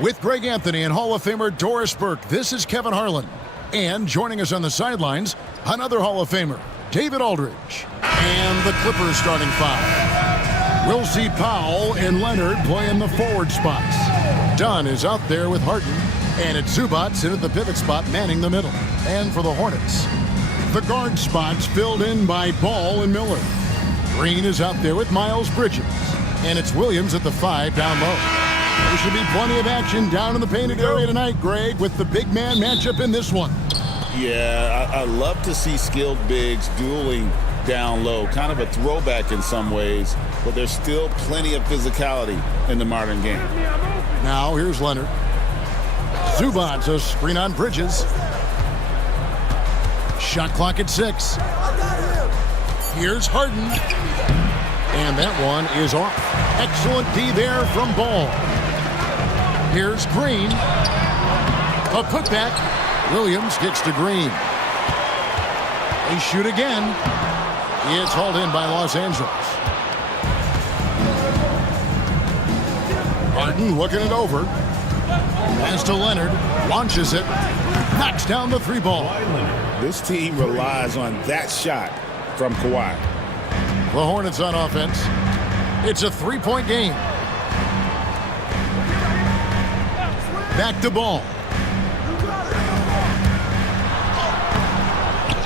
With Greg Anthony and Hall of Famer Doris Burke, this is Kevin Harlan. And joining us on the sidelines, another Hall of Famer, David Aldridge. And the Clippers starting five. We'll see Powell and Leonard play in the forward spots. Dunn is out there with Harden. And it's Zubac in at the pivot spot, manning the middle. And for the Hornets, the guard spots filled in by Ball and Miller. Green is out there with Miles Bridges. And it's Williams at the 5 down low. There should be plenty of action down in the painted area tonight, Greg, with the big man matchup in this one. Yeah, I love to see skilled bigs dueling down low. Kind of a throwback in some ways, but there's still plenty of physicality in the modern game. Now here's Leonard. Zubac, a screen on Bridges. Shot clock at 6. Here's Harden. And that one is off. Excellent D there from Ball. Here's Green. A putback. Williams gets to Green. They shoot again. It's hauled in by Los Angeles. Harden looking it over. Pass to Leonard. Launches it. Knocks down the 3 ball. This team relies on that shot from Kawhi. The Hornets on offense. It's a 3-point game. Back to Ball.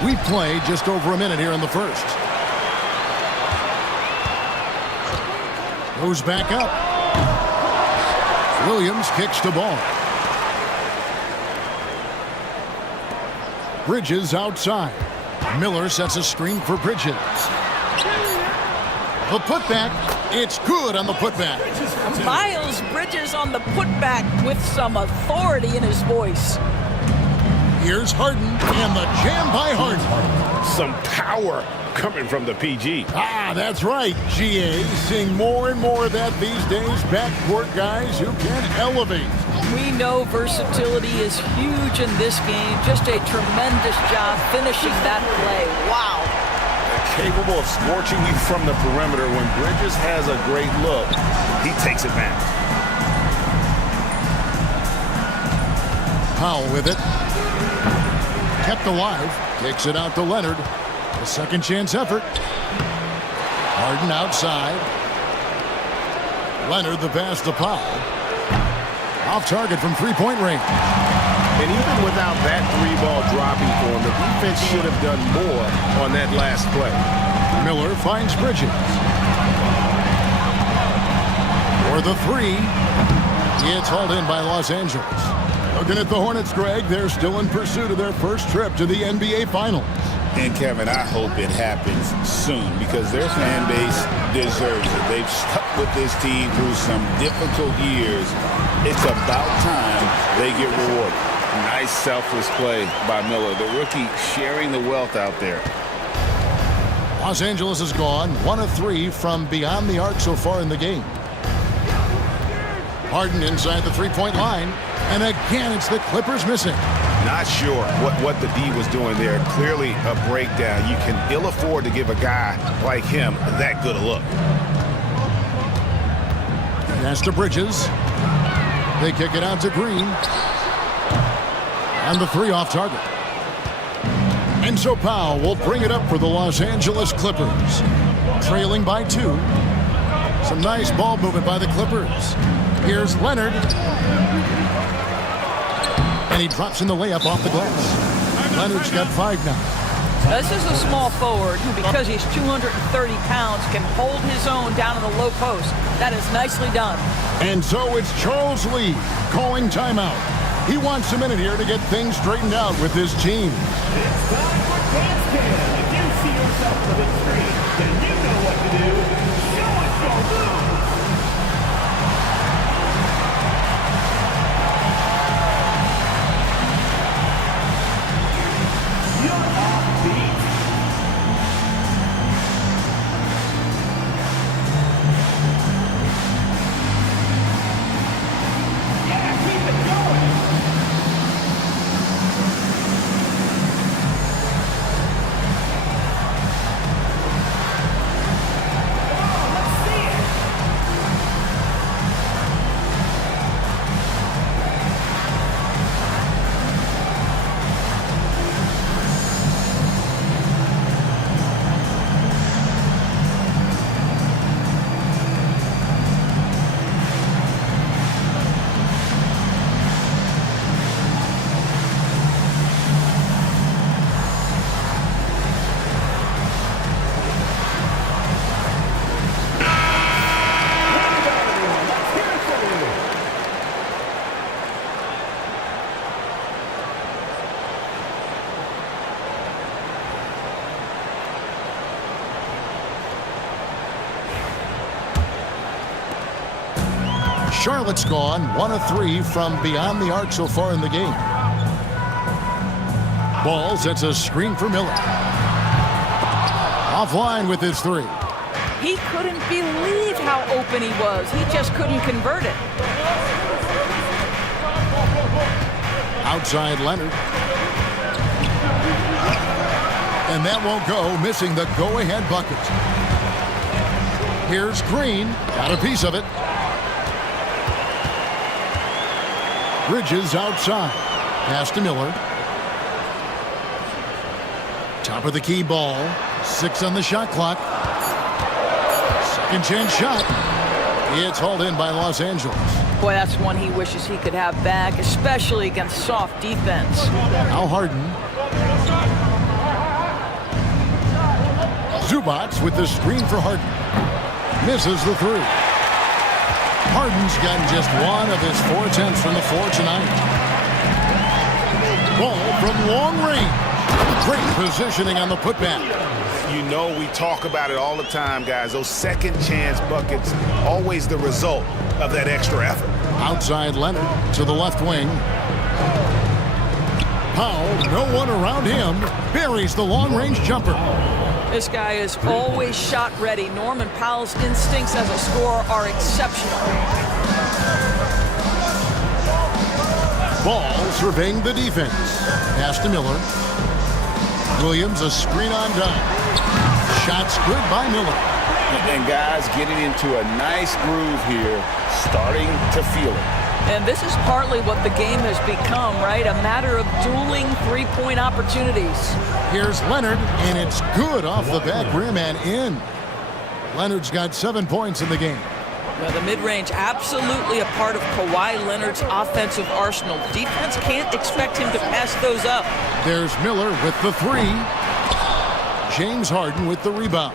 We've played just over a minute here in the first. Goes back up. Williams kicks to Ball. Bridges outside. Miller sets a screen for Bridges. The putback, it's good on the putback. Miles Bridges on the putback with some authority in his voice. Here's Harden, and the jam by Harden. Some power coming from the PG. That's right, GA. Seeing more and more of that these days. Backcourt guys who can elevate. We know versatility is huge in this game. Just a tremendous job finishing that play. Wow. Capable of scorching you from the perimeter. When Bridges has a great look, he takes advantage. Powell with it. Kept alive. Kicks it out to Leonard. A second chance effort. Harden outside. Leonard the pass to Powell. Off target from 3-point range. And even without that 3-ball dropping for him, the defense should have done more on that last play. Miller finds Bridges. For the 3. It's hauled in by Los Angeles. Looking at the Hornets, Greg, they're still in pursuit of their first trip to the NBA Finals. And Kevin, I hope it happens soon because their fan base deserves it. They've stuck with this team through some difficult years. It's about time they get rewarded. Nice selfless play by Miller, the rookie sharing the wealth out there. Los Angeles is gone, 1 of 3 from beyond the arc so far in the game. Harden inside the 3-point line, and again it's the Clippers missing. Not sure what the D was doing there. Clearly a breakdown. You can ill afford to give a guy like him that good a look. Pass to Bridges. They kick it out to Green. And the 3 off target. And so Powell will bring it up for the Los Angeles Clippers. Trailing by 2. Some nice ball movement by the Clippers. Here's Leonard. And he drops in the layup off the glass. Leonard's got 5 now. This is a small forward who, because he's 230 pounds, can hold his own down in the low post. That is nicely done. And so it's Charles Lee calling timeout. He wants a minute here to get things straightened out with his team. It's time for Dance Cam. If you see yourself on the big screen, then you know what to do. Show us your move. You're offbeat. Yeah, keep it going. Charlotte's gone 1 of 3 from beyond the arc so far in the game. Ball sets a screen for Miller. Offline with his 3. He couldn't believe how open he was. He just couldn't convert it. Outside Leonard. And that won't go, missing the go-ahead bucket. Here's Green. Got a piece of it. Bridges outside. Pass to Miller. Top of the key ball. 6 on the shot clock. Second chance shot. It's hauled in by Los Angeles. Boy, that's one he wishes he could have back, especially against soft defense. Now Harden. Zubats with the screen for Harden. Misses the 3. Harden's gotten just 1 of his 4 attempts from the floor tonight. Ball from long range. Great positioning on the putback. You know we talk about it all the time, guys. Those second chance buckets, always the result of that extra effort. Outside Leonard to the left wing. Powell, no one around him, buries the long-range jumper. This guy is always shot ready. Norman Powell's instincts as a scorer are exceptional. Ball surveying the defense. Pass to Miller. Williams, a screen on down. Shots good by Miller. And guys getting into a nice groove here, starting to feel it. And this is partly what the game has become, right? A matter of dueling three-point opportunities. Here's Leonard, and it's good off the back rim and in. Leonard's got 7 points in the game. Well, the mid-range absolutely a part of Kawhi Leonard's offensive arsenal. Defense can't expect him to pass those up. There's Miller with the 3. James Harden with the rebound.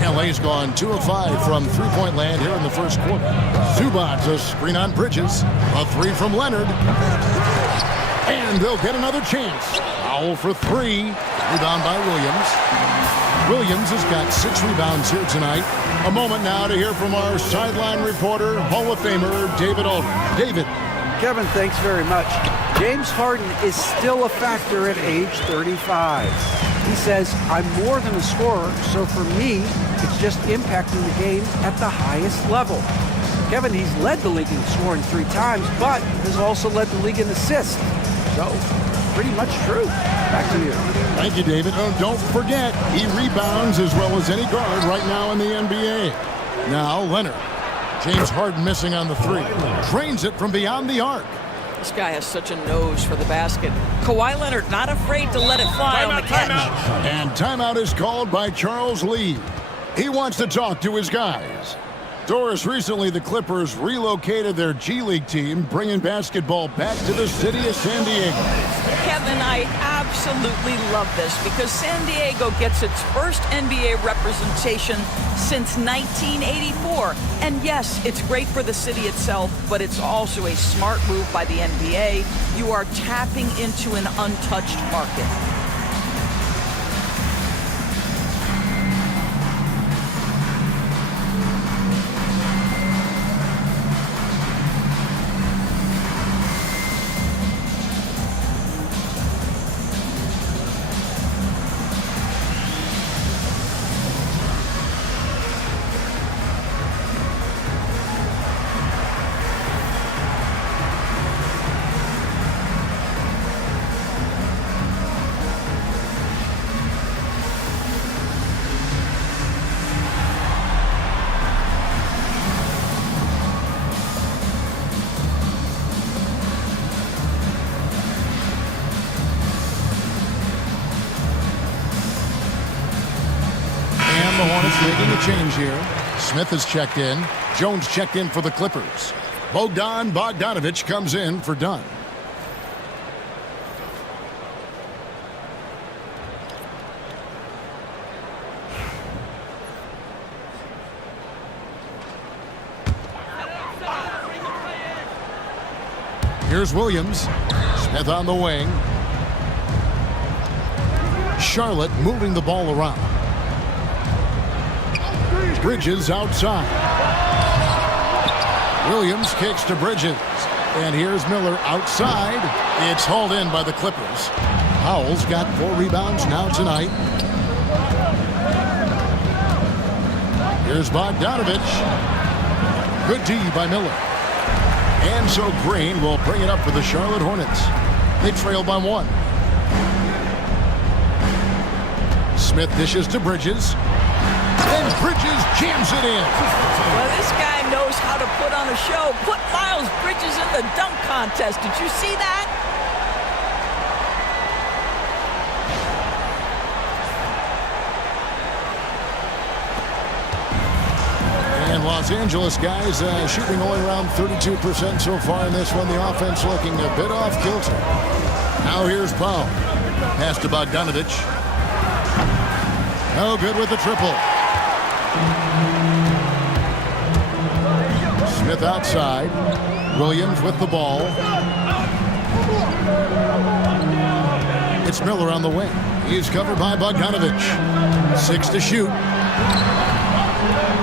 LA's gone 2 of 5 from three-point land here in the first quarter. Zubats a screen on Bridges. A 3 from Leonard. And they'll get another chance. Foul for 3. Rebound by Williams. Williams has got 6 rebounds here tonight. A moment now to hear from our sideline reporter, Hall of Famer David Aldridge. David. Kevin, thanks very much. James Harden is still a factor at age 35. He says, I'm more than a scorer, so for me, it's just impacting the game at the highest level. Kevin, he's led the league in scoring 3 times, but has also led the league in assists. So, pretty much true. Back to you. Thank you, David. Oh, don't forget, he rebounds as well as any guard right now in the NBA. Now, Leonard. James Harden missing on the 3. Drains it from beyond the arc. This guy has such a nose for the basket. Kawhi Leonard not afraid to let it fly on the catch. And timeout is called by Charles Lee. He wants to talk to his guys. Doris, recently the Clippers relocated their G League team, bringing basketball back to the city of San Diego. Kevin, I absolutely love this because San Diego gets its first NBA representation since 1984. And yes, it's great for the city itself, but it's also a smart move by the NBA. You are tapping into an untouched market. The Hornets making a change here. Smith has checked in. Jones checked in for the Clippers. Bogdan Bogdanović comes in for Dunn. Here's Williams. Smith on the wing. Charlotte moving the ball around. Bridges outside. Williams kicks to Bridges. And here's Miller outside. It's hauled in by the Clippers. Powell's got 4 rebounds now tonight. Here's Bogdanovich. Good D by Miller. And so Green will bring it up for the Charlotte Hornets. They trail by 1. Smith dishes to Bridges. And Bridges jams it in. Well, this guy knows how to put on a show. Put Miles Bridges in the dunk contest. Did you see that? And Los Angeles guys shooting only around 32% so far in this one. The offense looking a bit off kilter. Now here's Powell. Pass to Bogdanovich. No good with the triple. Smith outside. Williams with the ball. It's Miller on the wing. He's covered by Bogdanovich. 6 to shoot.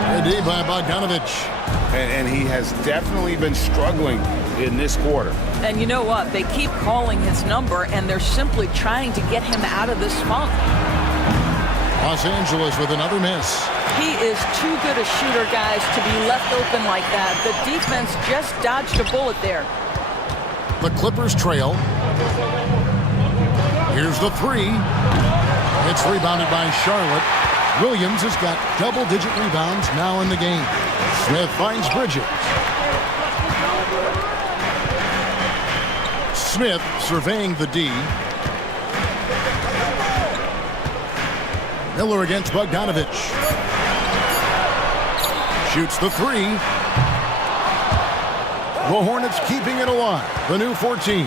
Good D by Bogdanovich. And he has definitely been struggling in this quarter. And you know what? They keep calling his number, and they're simply trying to get him out of this funk. Los Angeles with another miss. He is too good a shooter, guys, to be left open like that. The defense just dodged a bullet there. The Clippers trail. Here's the 3. It's rebounded by Charlotte. Williams has got double-digit rebounds now in the game. Smith finds Bridges. Smith surveying the D. Miller against Bogdanovich. Shoots the 3. The Hornets keeping it alive. The new 14.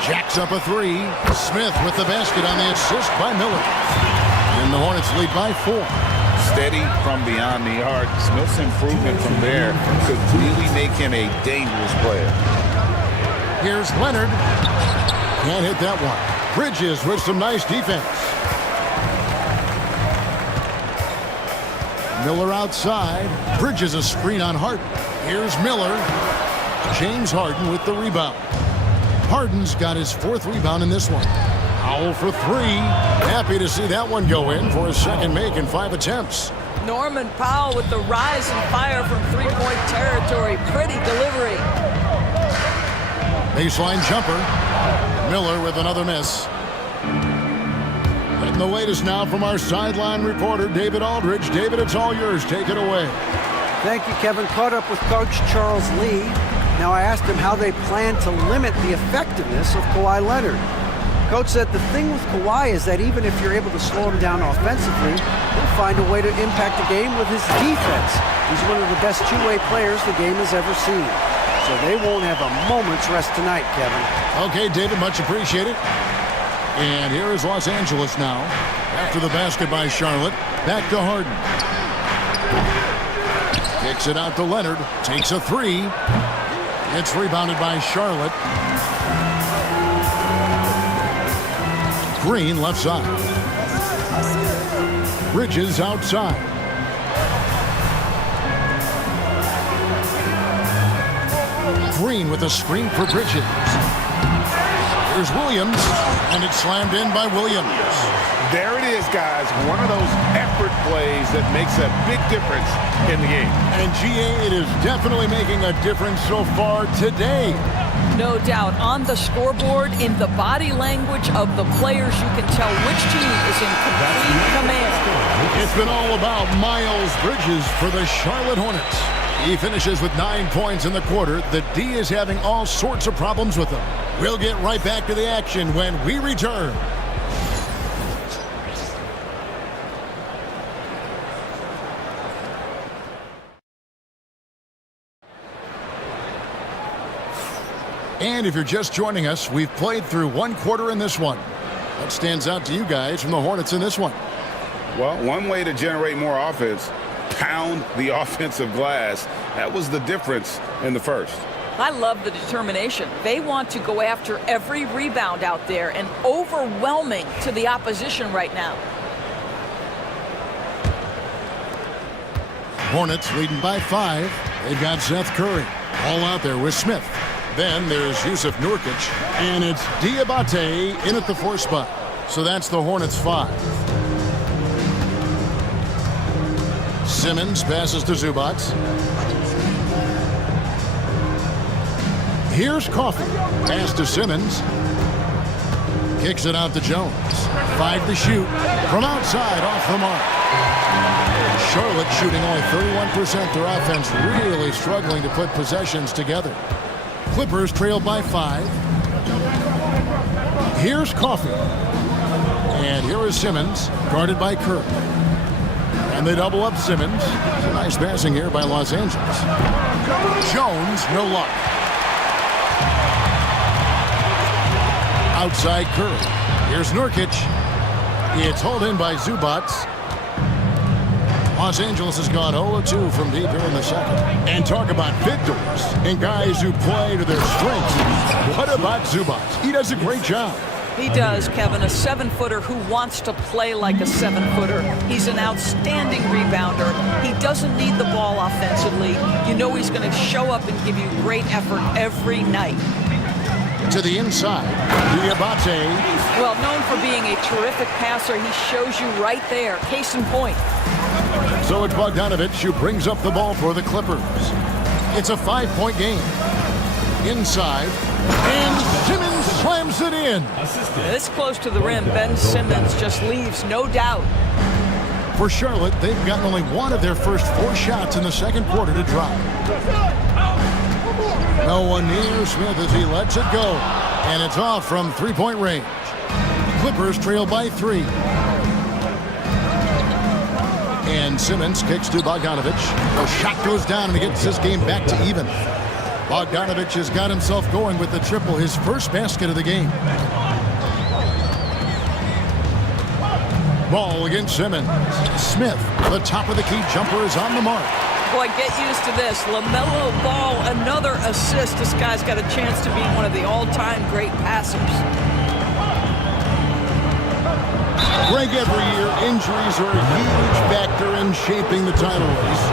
Jacks up a 3. Smith with the basket on the assist by Miller. And the Hornets lead by 4. Steady from beyond the arc. Smith's improvement from there could really make him a dangerous player. Here's Leonard. Can't hit that one. Bridges with some nice defense. Miller outside. Bridges a screen on Harden. Here's Miller. James Harden with the rebound. Harden's got his 4th rebound in this one. Powell for 3. Happy to see that one go in for his second make in 5 attempts. Norman Powell with the rise and fire from three-point territory. Pretty delivery. Baseline jumper. Miller with another miss. And the latest now from our sideline reporter, David Aldridge. David, it's all yours. Take it away. Thank you, Kevin. Caught up with Coach Charles Lee. Now I asked him how they plan to limit the effectiveness of Kawhi Leonard. Coach said the thing with Kawhi is that even if you're able to slow him down offensively, he'll find a way to impact the game with his defense. He's one of the best two-way players the game has ever seen. So they won't have a moment's rest tonight, Kevin. Okay, David, much appreciated. And here is Los Angeles now. After the basket by Charlotte, back to Harden. Kicks it out to Leonard. Takes a 3. It's rebounded by Charlotte. Green left side. Bridges outside. Green with a screen for Bridges. Here's Williams, and it's slammed in by Williams. There it is, guys. One of those effort plays that makes a big difference in the game. And GA, it is definitely making a difference so far today. No doubt. On the scoreboard, in the body language of the players, you can tell which team is in complete command. It's been all about Miles Bridges for the Charlotte Hornets. He finishes with 9 points in the quarter. The D is having all sorts of problems with him. We'll get right back to the action when we return. And if you're just joining us, we've played through 1 quarter in this one. What stands out to you guys from the Hornets in this one? Well, one way to generate more offense, pound the offensive glass. That was the difference in the first. I love the determination. They want to go after every rebound out there, and overwhelming to the opposition right now. Hornets leading by 5. They've got Seth Curry all out there with Smith. Then there's Yusuf Nurkic, and it's Diabate in at the 4 spot. So that's the Hornets 5. Simmons passes to Zubac. Here's Coffey. Pass to Simmons. Kicks it out to Jones. 5 to shoot. From outside, off the mark. Charlotte shooting only 31%. Their offense really struggling to put possessions together. Clippers trail by 5. Here's Coffey. And here is Simmons, guarded by Curry. And they double up Simmons. It's a nice passing here by Los Angeles. Jones, no luck. Outside Curry. Here's Nurkic. It's hauled in by Zubac. Los Angeles has gone 0-2 from deep here in the second. And talk about victors and guys who play to their strengths. What about Zubac? He does a great job. He does, Kevin. A 7-footer who wants to play like a 7-footer. He's an outstanding rebounder. He doesn't need the ball offensively. You know he's going to show up and give you great effort every night. To the inside, Diabate. Well, known for being a terrific passer, he shows you right there. Case in point. So it's Bogdanovic who brings up the ball for the Clippers. It's a 5-point game. Inside, and Simmons slams it in. This close to the rim, Ben Simmons just leaves, no doubt. For Charlotte, they've gotten only one of their first 4 shots in the second quarter to drop. No one near Smith as he lets it go. And it's off from 3-point range. Clippers trail by 3. And Simmons kicks to Bogdanovic. The shot goes down and he gets this game back to even. Bogdanovic has got himself going with the triple, his first basket of the game. Ball against Simmons. Smith, the top of the key jumper, is on the mark. Boy, get used to this. LaMelo Ball, another assist. This guy's got a chance to be one of the all-time great passers. Greg, every year, injuries are a huge factor in shaping the title race.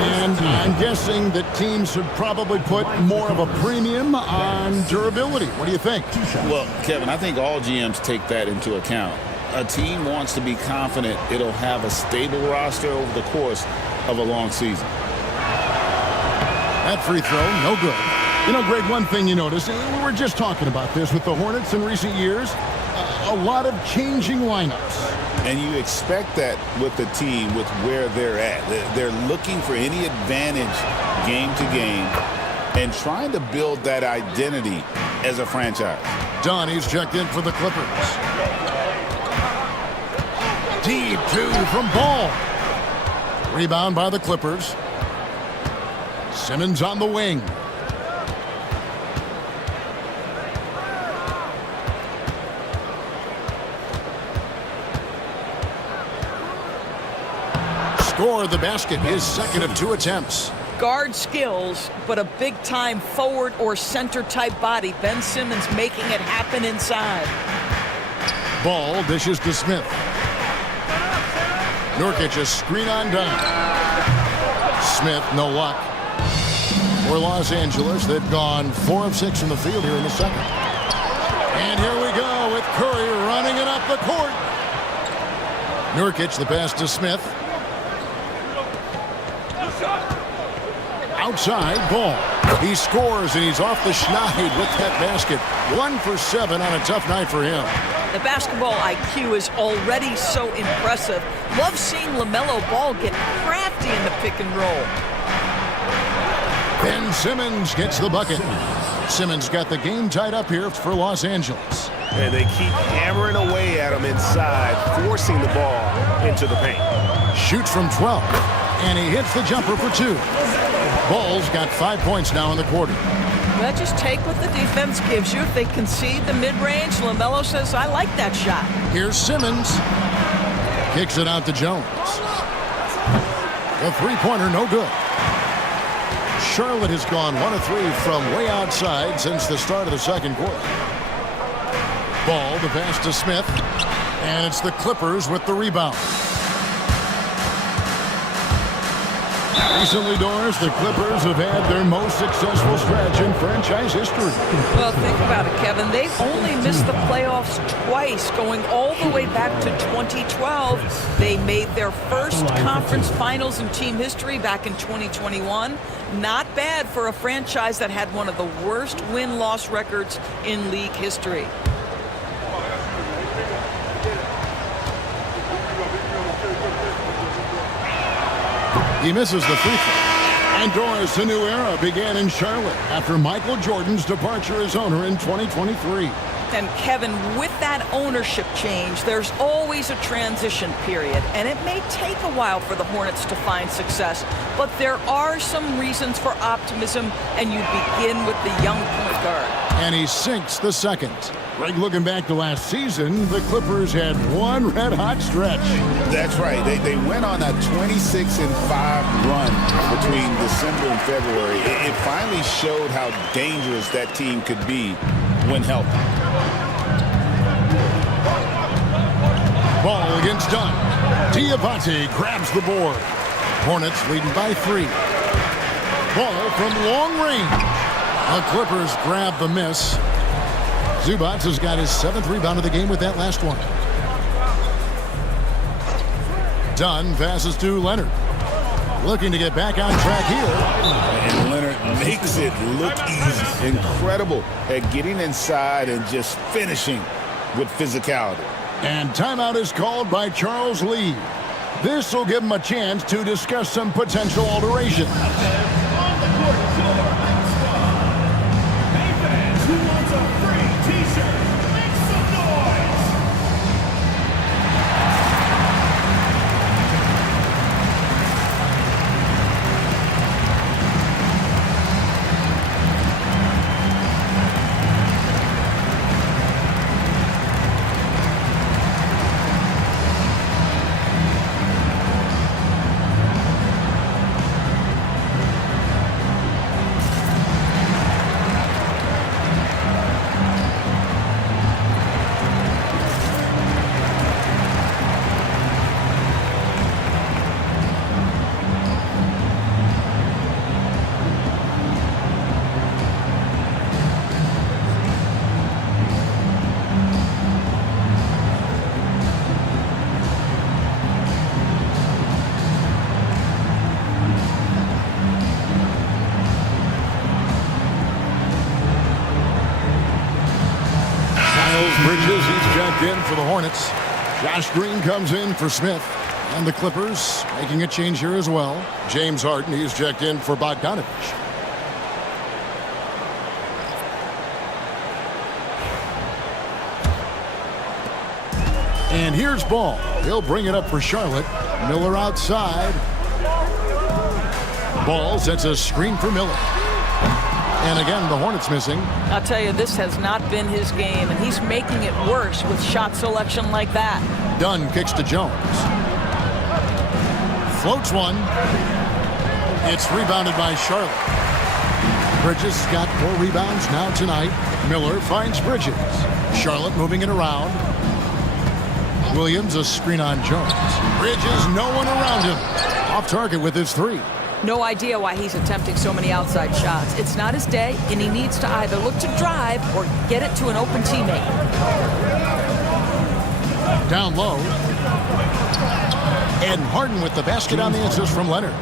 And I'm guessing that teams should probably put more of a premium on durability. What do you think? Well, Kevin, I think all GMs take that into account. A team wants to be confident it'll have a stable roster over the course of a long season. That free throw, no good. You know, Greg, one thing you notice, we were just talking about this with the Hornets in recent years, a lot of changing lineups. And you expect that with the team, with where they're at. They're looking for any advantage game to game and trying to build that identity as a franchise. Donnie's checked in for the Clippers. Deep 2 from Ball. Rebound by the Clippers. Simmons on the wing. Scored the basket, his second of 2 attempts. Guard skills, but a big-time forward or center-type body. Ben Simmons making it happen inside. Ball dishes to Smith. Nurkic a screen on down. Smith, no luck. For Los Angeles, they've gone 4 of 6 from the field here in the second. And here we go with Curry running it up the court. Nurkic, the pass to Smith. Outside, Ball. He scores, and he's off the schneid with that basket. 1 for 7 on a tough night for him. The basketball IQ is already so impressive. Love seeing LaMelo Ball get crafty in the pick and roll. Ben Simmons gets the bucket. Simmons got the game tied up here for Los Angeles. And they keep hammering away at him inside, forcing the ball into the paint. Shoots from 12, and he hits the jumper for 2. Ball's got 5 points now in the quarter. Well, just take what the defense gives you. If they concede the mid-range, LaMelo says, I like that shot. Here's Simmons. Kicks it out to Jones. The three-pointer, no good. Charlotte has gone 1 of 3 from way outside since the start of the second quarter. Ball, the pass to Smith. And it's the Clippers with the rebound. Recently, Doris, the Clippers have had their most successful stretch in franchise history. Well, think about it, Kevin. They've only missed the playoffs twice, going all the way back to 2012. They made their first conference finals in team history back in 2021. Not bad for a franchise that had one of the worst win-loss records in league history. He misses the free throw. And Doris, a new era began in Charlotte after Michael Jordan's departure as owner in 2023. And Kevin, with that ownership change, there's always a transition period, and it may take a while for the Hornets to find success, but there are some reasons for optimism, and you begin with the young point guard. And he sinks the second. Greg, looking back to last season, the Clippers had one red-hot stretch. That's right. They went on a 26-5 run between December and February. It finally showed how dangerous that team could be when healthy. Ball against Dunn. Diabate grabs the board. Hornets leading by 3. Ball from long range. The Clippers grab the miss. Zubac has got his 7th rebound of the game with that last one. Dunn passes to Leonard. Looking to get back on track here. And Leonard makes it look easy. Incredible at getting inside and just finishing with physicality. And timeout is called by Charles Lee. This will give him a chance to discuss some potential alterations. Bridges, he's checked in for the Hornets. Josh Green comes in for Smith. And the Clippers making a change here as well. James Harden, he's checked in for Bogdanovich. And here's Ball. He'll bring it up for Charlotte. Miller outside. Ball sets a screen for Miller. And again, the Hornets missing. I'll tell you, this has not been his game, and he's making it worse with shot selection like that. Dunn kicks to Jones. Floats one. It's rebounded by Charlotte. Bridges got 4 rebounds now tonight. Miller finds Bridges. Charlotte moving it around. Williams a screen on Jones. Bridges, no one around him. Off target with his 3. No idea why he's attempting so many outside shots. It's not his day, and he needs to either look to drive or get it to an open teammate. Down low. And Harden with the basket on the assist from Leonard.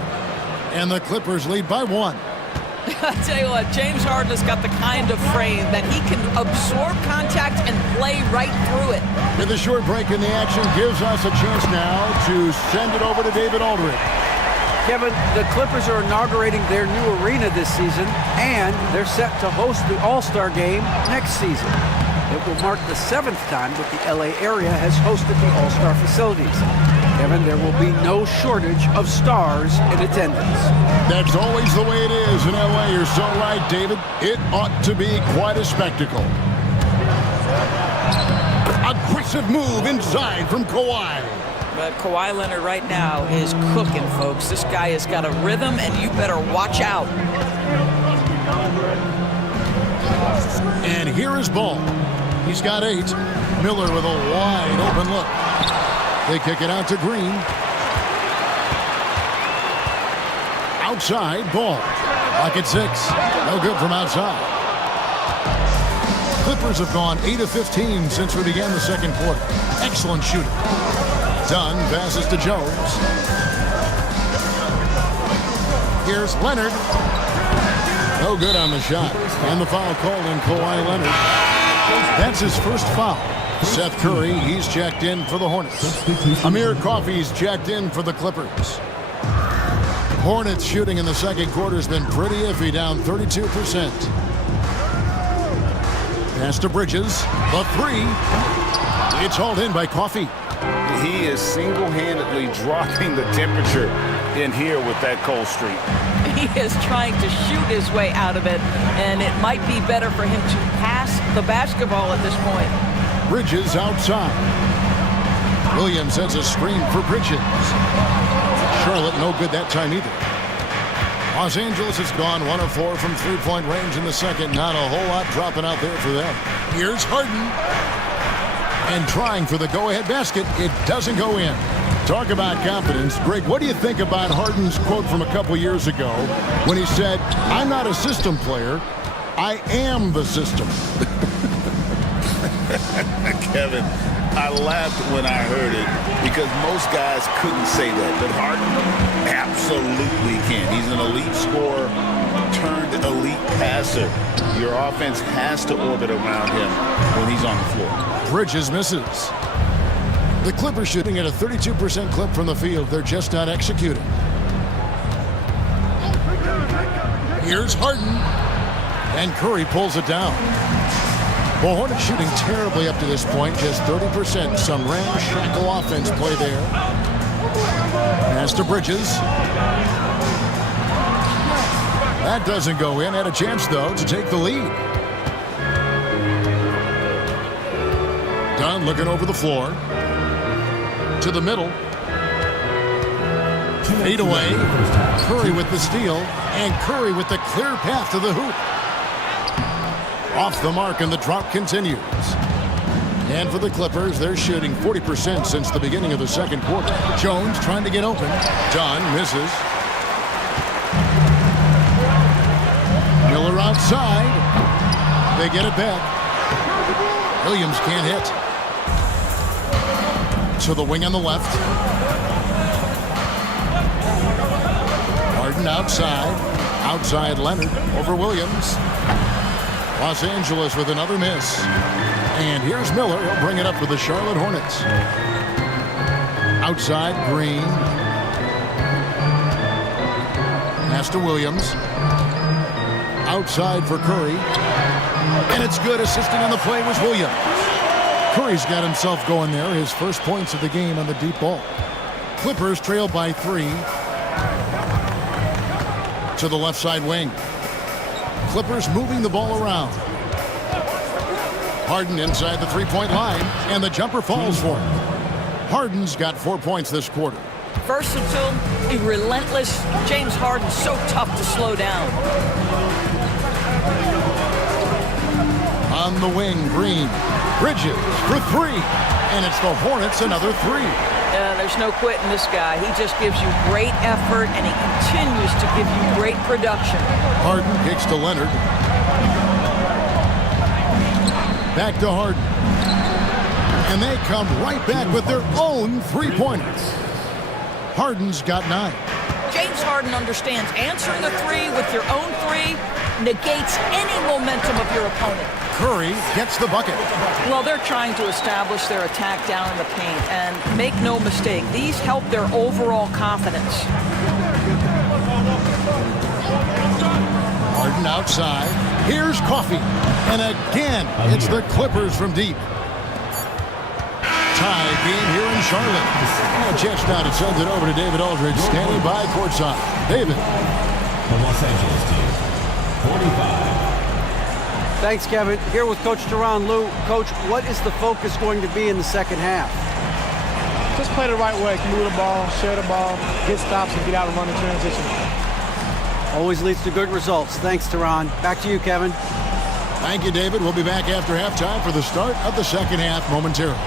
And the Clippers lead by 1. I'll tell you what, James Harden has got the kind of frame that he can absorb contact and play right through it. With a short break in the action gives us a chance now to send it over to David Aldridge. Kevin, the Clippers are inaugurating their new arena this season, and they're set to host the All-Star Game next season. It will mark the 7th time that the LA area has hosted the All-Star facilities. Kevin, there will be no shortage of stars in attendance. That's always the way it is in LA. You're so right, David. It ought to be quite a spectacle. Aggressive move inside from Kawhi. But Kawhi Leonard right now is cooking, folks. This guy has got a rhythm, and you better watch out. And here is Ball. He's got 8. Miller with a wide open look. They kick it out to Green. Outside, ball. Lock at 6. No good from outside. Clippers have gone 8 of 15 since we began the second quarter. Excellent shooting. Dunn passes to Jones. Here's Leonard. No good on the shot. And the foul called on Kawhi Leonard. That's his first foul. Seth Curry, he's checked in for the Hornets. Amir Coffey's checked in for the Clippers. Hornets shooting in the second quarter has been pretty iffy, down 32%. Pass to Bridges. The three. It's hauled in by Coffey. He is single-handedly dropping the temperature in here with that cold streak. He is trying to shoot his way out of it, and it might be better for him to pass the basketball at this point. Bridges outside. Williams has a screen for Bridges. Charlotte no good that time either. Los Angeles has gone 1 of 4 from three-point range in the second. Not a whole lot dropping out there for them. Here's Harden. And trying for the go-ahead basket. It doesn't go in. Talk about confidence. Greg, what do you think about Harden's quote from a couple years ago when he said, "I'm not a system player. I am the system." Kevin, I laughed when I heard it because most guys couldn't say that, but Harden absolutely can. He's an elite scorer turned elite passer. Your offense has to orbit around him when he's on the floor. Bridges misses. The Clippers shooting at a 32% clip from the field. They're just not executing. Here's Harden. And Curry pulls it down. Well, Hornets shooting terribly up to this point, just 30%. Some ramshackle offense play there. Pass to Bridges. That doesn't go in. Had a chance, though, to take the lead. Dunn looking over the floor. To the middle. Fade away. Curry with the steal. And Curry with the clear path to the hoop. Off the mark, and the drought continues. And for the Clippers, they're shooting 40% since the beginning of the second quarter. Jones trying to get open. Dunn misses. Miller outside. They get it back. Williams can't hit. To the wing on the left. Harden outside. Outside Leonard over Williams. Los Angeles with another miss. And here's Miller. He'll bring it up for the Charlotte Hornets. Outside Green. Pass to Williams. Outside for Curry. And it's good. Assisting on the play was Williams. Curry's got himself going there. His first points of the game on the deep ball. Clippers trail by 3. To the left side wing. Clippers moving the ball around. Harden inside the three-point line, and the jumper falls for him. Harden's got 4 points this quarter. Versatile, relentless. James Harden so tough to slow down. On the wing, Green. Bridges for 3, and it's the Hornets another 3. There's no quitting this guy. He just gives you great effort, and he continues to give you great production. Harden kicks to Leonard. Back to Harden. And they come right back with their own three-pointers. Harden's got 9. James Harden understands answering a 3 with your own 3 negates any momentum of your opponent. Curry gets the bucket. Well, they're trying to establish their attack down in the paint, and make no mistake, these help their overall confidence. Harden outside. Here's Coffey. And again, it's the Clippers from deep. Tie game here in Charlotte. And a chance now to send it over to David Aldridge, standing by courtside. David. The Los Angeles team, 45. Thanks, Kevin. Here with Coach Teron Lue. Coach, what is the focus going to be in the second half? Just play the right way. Move the ball, share the ball, get stops, and get out and run in transition. Always leads to good results. Thanks, Teron. Back to you, Kevin. Thank you, David. We'll be back after halftime for the start of the second half momentarily.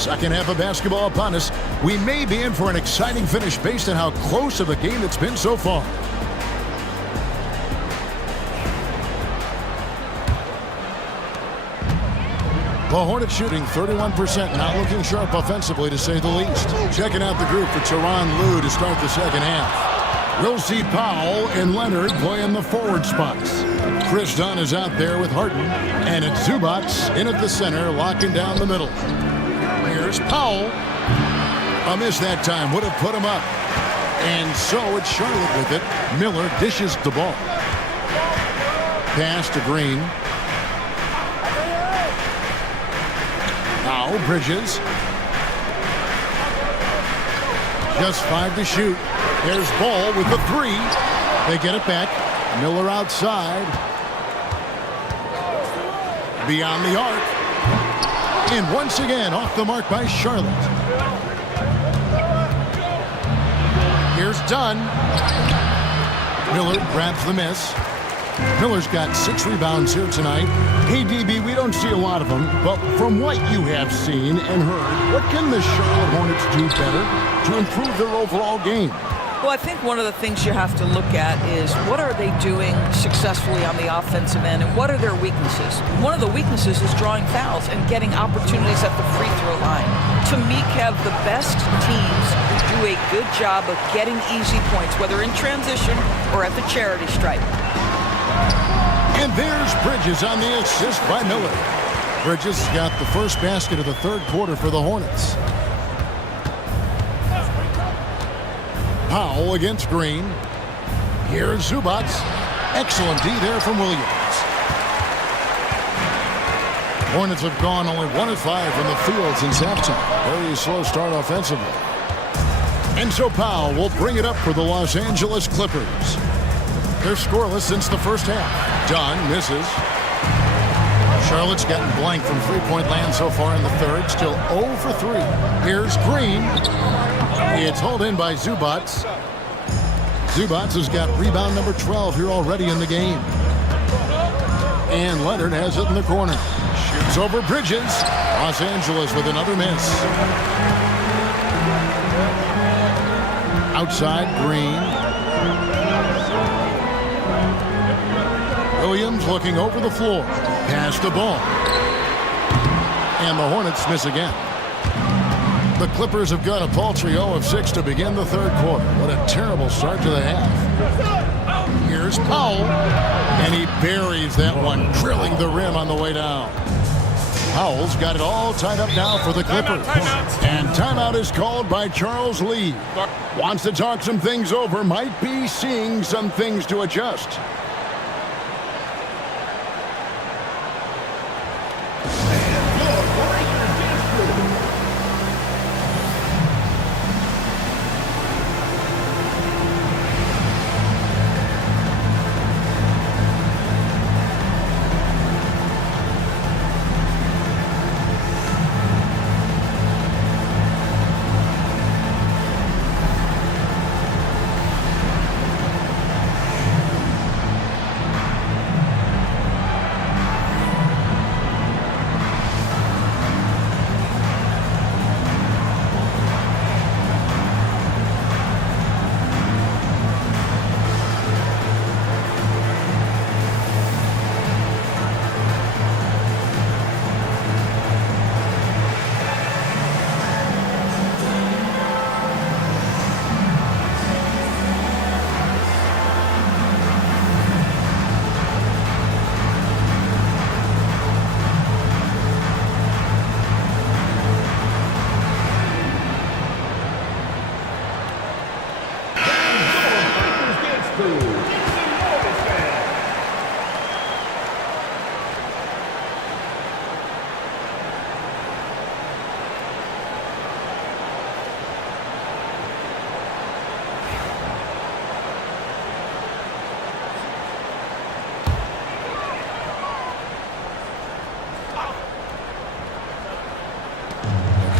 Second half of basketball upon us. We may be in for an exciting finish based on how close of a game it's been so far. The Hornets shooting 31%, not looking sharp offensively to say the least. Checking out the group for Tyronn Lue to start the second half. We'll see Powell and Leonard playing the forward spots. Chris Dunn is out there with Harden, and it's Zubac in at the center, locking down the middle. Here's Powell. A miss that time would have put him up. And so it's Charlotte with it. Miller dishes the ball. Pass to Green. Now Bridges. Just 5 to shoot. There's Ball with the 3. They get it back. Miller outside. Beyond the arc. And once again off the mark by Charlotte. Here's Dunn. Miller grabs the miss. Miller's got 6 rebounds here tonight. Hey, DB, we don't see a lot of them, but from what you have seen and heard, what can the Charlotte Hornets do better to improve their overall game? Well, I think one of the things you have to look at is what are they doing successfully on the offensive end and what are their weaknesses? One of the weaknesses is drawing fouls and getting opportunities at the free throw line. To me, Kev, the best teams do a good job of getting easy points, whether in transition or at the charity stripe. And there's Bridges on the assist by Miller. Bridges got the first basket of the third quarter for the Hornets. Powell against Green. Here's Zubac. Excellent D there from Williams. Hornets have gone only 1 of 5 from the field since halftime. Very slow start offensively. And so Powell will bring it up for the Los Angeles Clippers. They're scoreless since the first half. Dunn misses. Charlotte's gotten blank from three-point land so far in the third. Still 0 for 3. Here's Green. It's hauled in by Zubac. Zubac has got rebound number 12 here already in the game. And Leonard has it in the corner. Shoots over Bridges. Los Angeles with another miss. Outside, Green. Williams looking over the floor. Pass the ball. And the Hornets miss again. The Clippers have got a paltry 0 of 6 to begin the third quarter. What a terrible start to the half. Here's Powell. And he buries that one, drilling the rim on the way down. Powell's got it all tied up now for the Clippers. And timeout is called by Charles Lee. Wants to talk some things over. Might be seeing some things to adjust.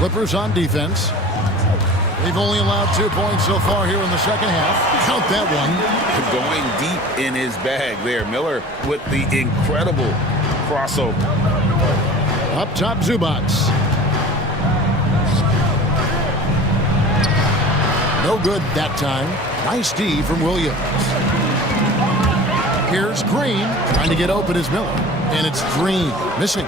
Clippers on defense. They've only allowed 2 points so far here in the second half. Count that one. Going deep in his bag there. Miller with the incredible crossover. Up top, Zubac. No good that time. Nice D from Williams. Here's Green trying to get open as Miller. And it's Green missing.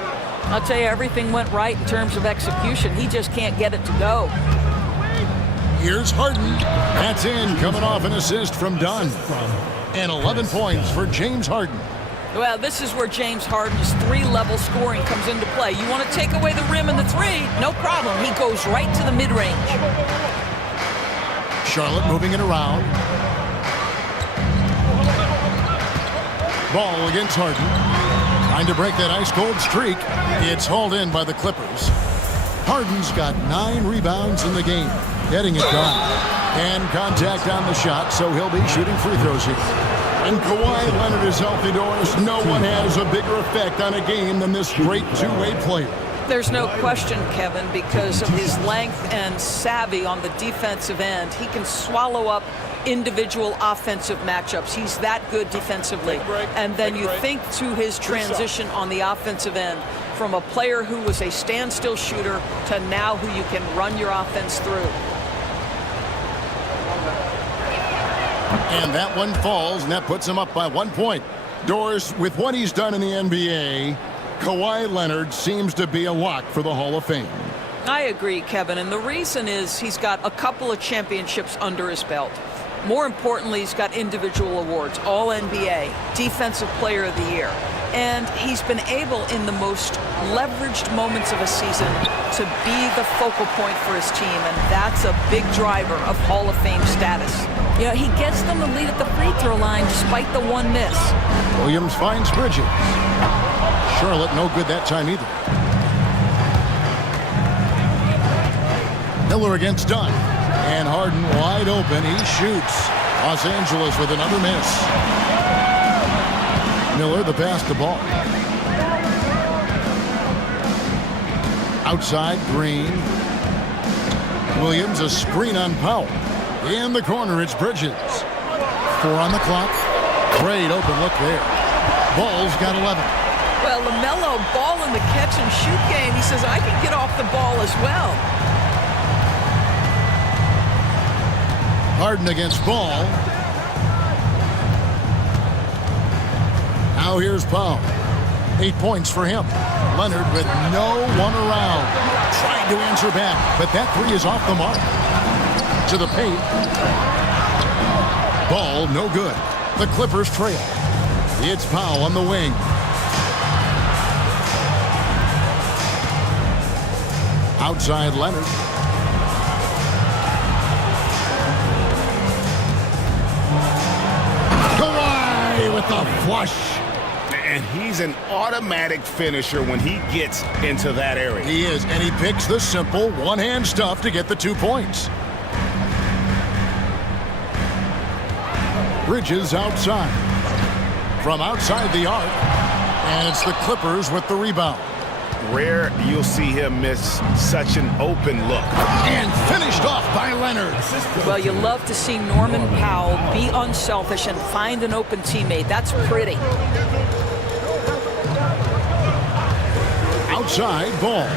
I'll tell you, everything went right in terms of execution. He just can't get it to go. Here's Harden. That's in, coming off an assist from Dunn. And 11 points for James Harden. Well, this is where James Harden's three-level scoring comes into play. You want to take away the rim and the three? No problem. He goes right to the mid-range. Charlotte moving it around. Ball against Harden. Trying to break that ice-cold streak. It's hauled in by the Clippers. Harden's got 9 rebounds in the game. Getting it done. And contact on the shot, so he'll be shooting free throws here. And Kawhi Leonard is healthy, Doris. No one has a bigger effect on a game than this great two-way player. There's no question, Kevin, because of his length and savvy on the defensive end. He can swallow up individual offensive matchups. He's that good defensively. And then you think to his transition on the offensive end from a player who was a standstill shooter to now who you can run your offense through. And that one falls, and that puts him up by 1 point. Doris, with what he's done in the NBA, Kawhi Leonard seems to be a lock for the Hall of Fame. I agree, Kevin, and the reason is he's got a couple of championships under his belt. More importantly, he's got individual awards, All-NBA, Defensive Player of the Year. And he's been able, in the most leveraged moments of a season, to be the focal point for his team, and that's a big driver of Hall of Fame status. You know, he gets them the lead at the free throw line despite the one miss. Williams finds Bridges. Charlotte no good that time either. Miller against Dunn. And Harden wide open. He shoots. Los Angeles with another miss. Miller the pass to Ball. Outside, Green. Williams a screen on Powell. In the corner, it's Bridges. 4 on the clock. Great open look there. Ball's got 11. Well, LaMelo, ball in the catch and shoot game. He says, I can get off the ball as well. Harden against Ball. Now here's Powell. 8 points for him. Leonard with no one around. Trying to answer back, but that three is off the mark. To the paint. Ball no good. The Clippers trail. It's Powell on the wing. Outside Leonard. Kawhi with the flush. And he's an automatic finisher when he gets into that area. He is, and he picks the simple one-hand stuff to get the 2 points. Bridges outside. From outside the arc. And it's the Clippers with the rebound. Rare you'll see him miss such an open look. And finished off by Leonard. Well, you love to see Norman Powell be unselfish and find an open teammate. That's pretty. Outside, Ball.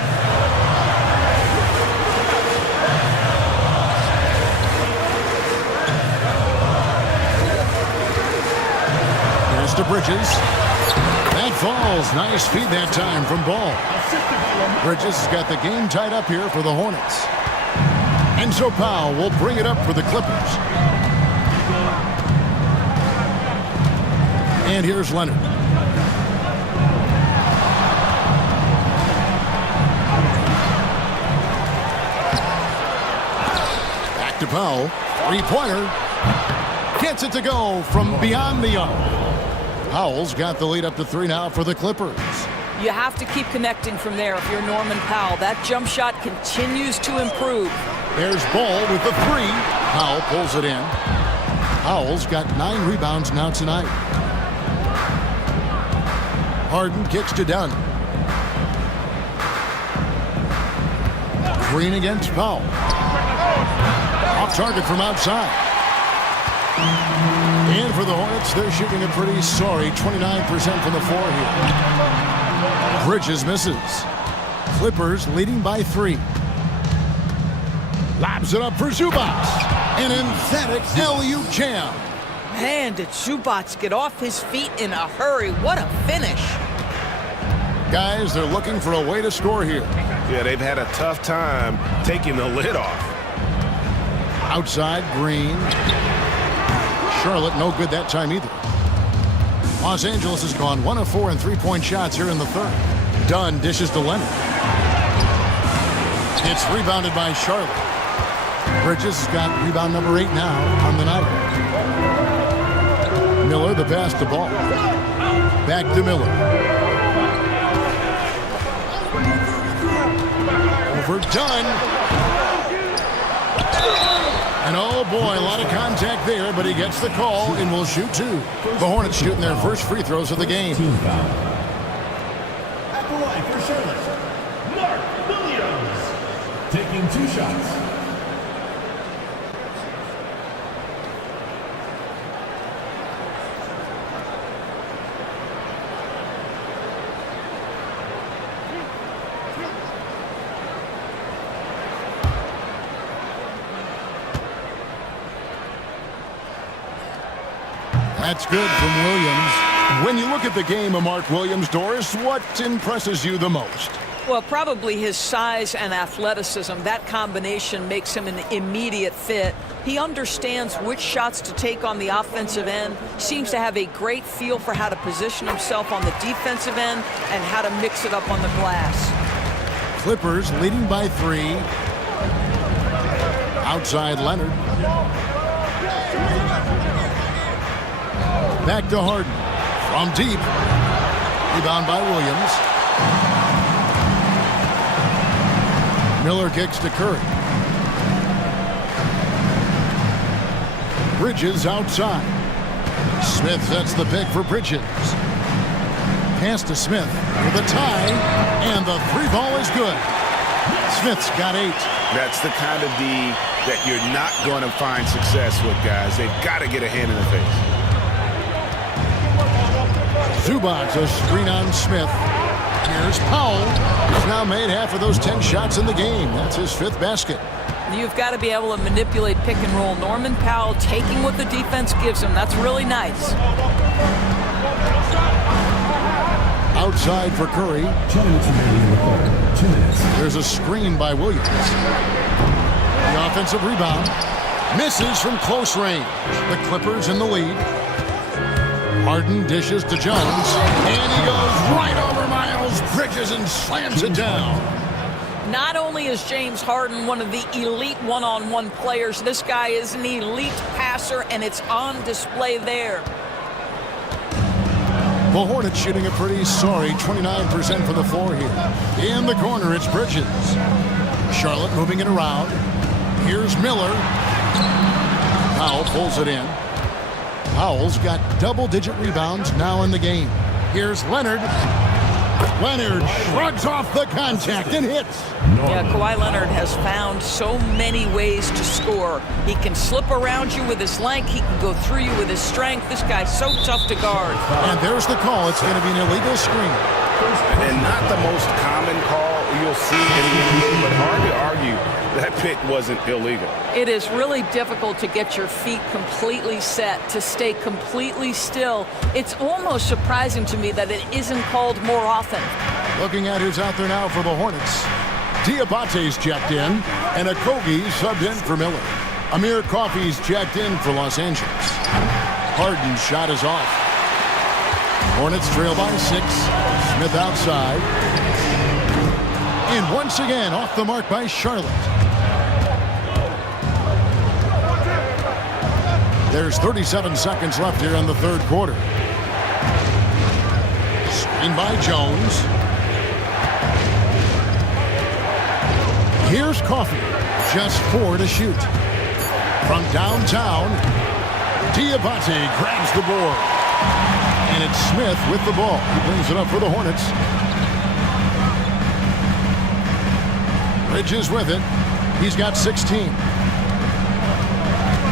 Pass to Bridges. That falls. Nice feed that time from Ball. Bridges has got the game tied up here for the Hornets. And so Powell will bring it up for the Clippers. And here's Leonard. Back to Powell. Three-pointer. Gets it to go from beyond the arc. Powell's got the lead up to 3 now for the Clippers. You have to keep connecting from there if you're Norman Powell. That jump shot continues to improve. There's Ball with the 3. Powell pulls it in. Powell's got 9 rebounds now tonight. Harden kicks to Dunn. Green against Powell. Off target from outside. And for the Hornets, they're shooting a pretty sorry 29% from the floor here. Bridges misses. Clippers leading by 3. Lobs it up for Zubac. An emphatic LU jam. Man, did Zubac get off his feet in a hurry. What a finish. Guys, they're looking for a way to score here. Yeah, they've had a tough time taking the lid off. Outside, Green. Charlotte, no good that time either. Los Angeles has gone 1 of 4 in three-point shots here in the third. Dunn dishes to Leonard. It's rebounded by Charlotte. Bridges has got rebound number 8 now on the night. Miller, the pass to Ball. Back to Miller. Over Dunn. And oh boy, a lot of contact there, but he gets the call and will shoot 2. The Hornets shooting their first free throws of the game. At the line for Charlotte, Mark Williams. Taking 2 shots. That's good from Williams. When you look at the game of Mark Williams, Doris, what impresses you the most? Well, probably his size and athleticism. That combination makes him an immediate fit. He understands which shots to take on the offensive end, seems to have a great feel for how to position himself on the defensive end and how to mix it up on the glass. Clippers leading by 3. Outside Leonard. Back to Harden. From deep. Rebound by Williams. Miller kicks to Curry. Bridges outside. Smith sets the pick for Bridges. Pass to Smith for the tie. And the 3 ball is good. Smith's got 8. That's the kind of D that you're not going to find success with, guys. They've got to get a hand in the face. Zubac, a screen on Smith. Here's Powell. He's now made half of those 10 shots in the game. That's his 5th basket. You've got to be able to manipulate pick and roll. Norman Powell taking what the defense gives him. That's really nice. Outside for Curry. 2 minutes remaining in the third. 2 minutes. There's a screen by Williams. The offensive rebound. Misses from close range. The Clippers in the lead. Harden dishes to Jones. And he goes right over Miles Bridges and slams it down. Not only is James Harden one of the elite one-on-one players, this guy is an elite passer, and it's on display there. The Hornets shooting a pretty sorry 29% from the floor here. In the corner, it's Bridges. Charlotte moving it around. Here's Miller. Powell pulls it in. Powell's got double-digit rebounds now in the game. Here's Leonard. Leonard shrugs off the contact and hits. Yeah, Kawhi Leonard has found so many ways to score. He can slip around you with his length. He can go through you with his strength. This guy's so tough to guard. And there's the call. It's going to be an illegal screen. And not the most common call you'll see in the NBA, but hard to argue that pick wasn't illegal. It is really difficult to get your feet completely set, to stay completely still. It's almost surprising to me that it isn't called more often. Looking at who's out there now for the Hornets. Diabate's checked in, and Okogie subbed in for Miller. Amir Coffey's checked in for Los Angeles. Harden's shot is off. Hornets trail by 6. Smith outside. And once again, off the mark by Charlotte. There's 37 seconds left here in the third quarter. Screen by Jones. Here's Coffey. Just 4 to shoot. From downtown, Diabate grabs the board. And it's Smith with the ball. He brings it up for the Hornets. Bridges with it. He's got 16.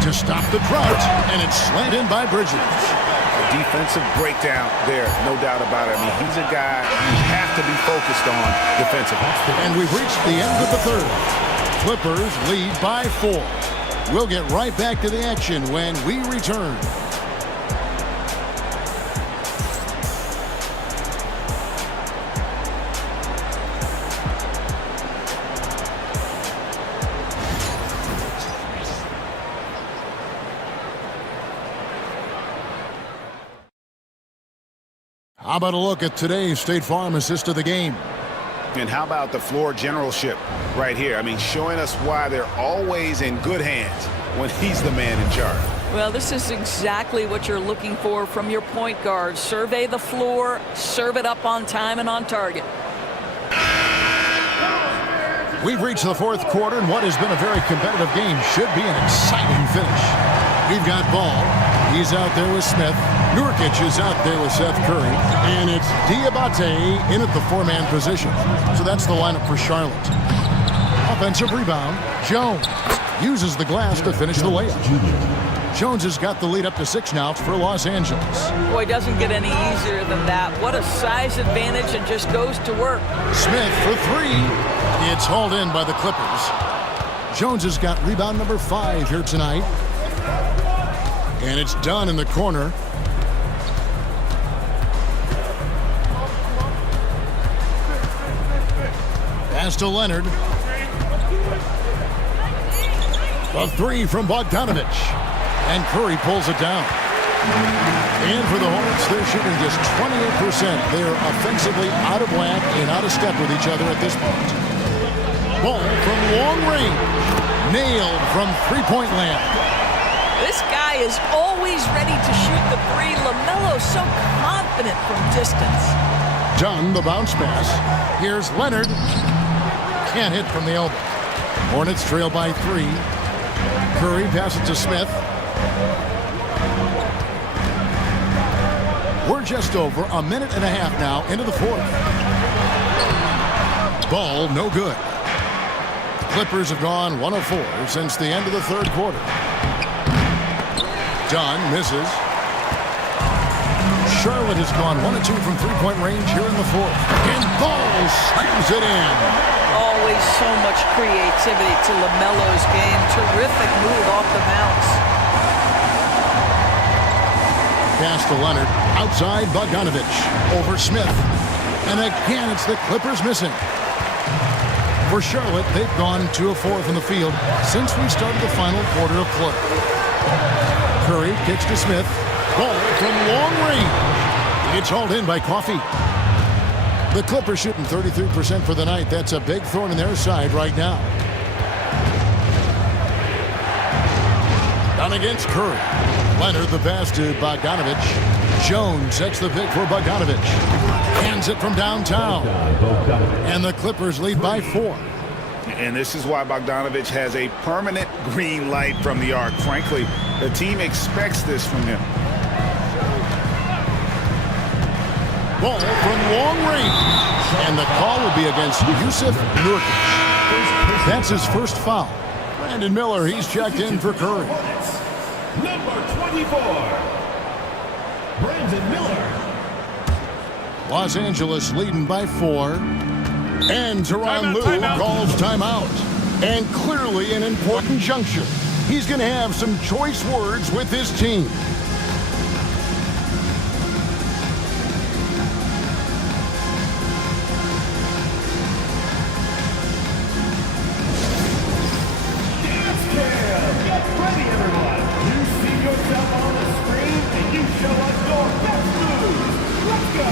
To stop the drought, and it's slammed in by Bridges. A defensive breakdown there, no doubt about it. I mean, he's a guy you have to be focused on defensively. And we've reached the end of the third. Clippers lead by 4. We'll get right back to the action when we return. How about a look at today's State Farm assist of the game? And how about the floor generalship right here? I mean, showing us why they're always in good hands when he's the man in charge. Well, this is exactly what you're looking for from your point guard. Survey the floor, serve it up on time and on target. We've reached the fourth quarter, and what has been a very competitive game should be an exciting finish. We've got Ball. He's out there with Smith. Nurkic is out there with Seth Curry. And it's Diabate in at the 4-man position. So that's the lineup for Charlotte. Offensive rebound. Jones uses the glass to finish the layup. Jones has got the lead up to 6 now for Los Angeles. Boy, it doesn't get any easier than that. What a size advantage, and just goes to work. Smith for 3. It's hauled in by the Clippers. Jones has got rebound number 5 here tonight. And it's done in the corner. Pass to Leonard. A 3 from Bogdanovich. And Curry pulls it down. And for the Hornets, they're shooting just 28%. They are offensively out of whack and out of step with each other at this point. Ball from long range. Nailed from three-point land. This guy is always ready to shoot the 3. LaMelo so confident from distance. Done the bounce pass. Here's Leonard. Can't hit from the elbow. Hornets trail by 3. Curry passes to Smith. We're just over a minute and a half now into the fourth. Ball no good. The Clippers have gone 1 of 4 since the end of the third quarter. Dunn misses. Charlotte has gone 1 of 2 from three-point range here in the fourth. And Ball slams it in. Always so much creativity to LaMelo's game. Terrific move off the bounce. Pass to Leonard. Outside Bogdanovich. Over Smith. And again, it's the Clippers missing. For Charlotte, they've gone 2 of 4 from the field since we started the final quarter of play. Curry kicks to Smith. Ball from long range. It's hauled in by Coffey. The Clippers shooting 33% for the night. That's a big thorn in their side right now. Down against Curry. Leonard the pass to Bogdanovich. Jones sets the pick for Bogdanovich. Hands it from downtown. And the Clippers lead by 4. And this is why Bogdanovich has a permanent green light from the arc. Frankly, the team expects this from him. Ball from long range. And the call will be against Yusuf Nurkic. That's his first foul. Brandon Miller, he's checked in for Curry. Number 24, Brandon Miller. Los Angeles leading by 4. And Tyronn Lue calls timeout. And clearly an important juncture. He's going to have some choice words with his team. Dance cam. Get ready, everyone. You see yourself on the screen, and you show us your best moves. Let's go.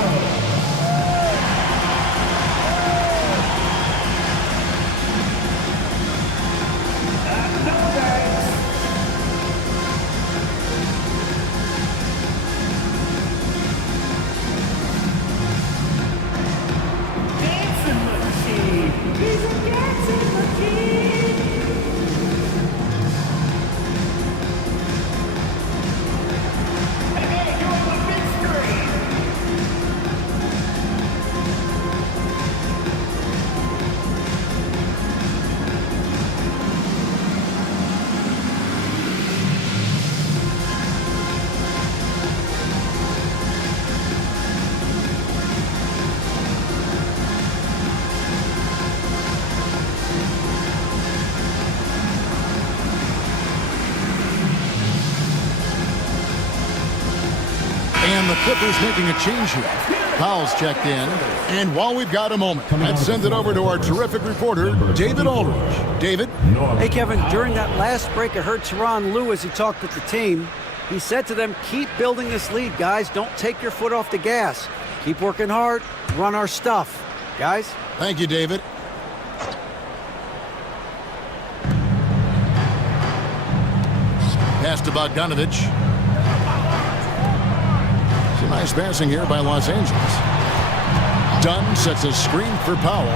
the Clippers making a change here. Powell's checked in. And while we've got a moment, let's send it over to our terrific reporter, David Aldridge. David? Hey, Kevin, during that last break, I heard Tyronn Lue as he talked with the team. He said to them, keep building this lead, guys. Don't take your foot off the gas. Keep working hard. Run our stuff. Guys? Thank you, David. Pass to Bogdanovich. Some nice passing here by Los Angeles. Dunn sets a screen for Powell.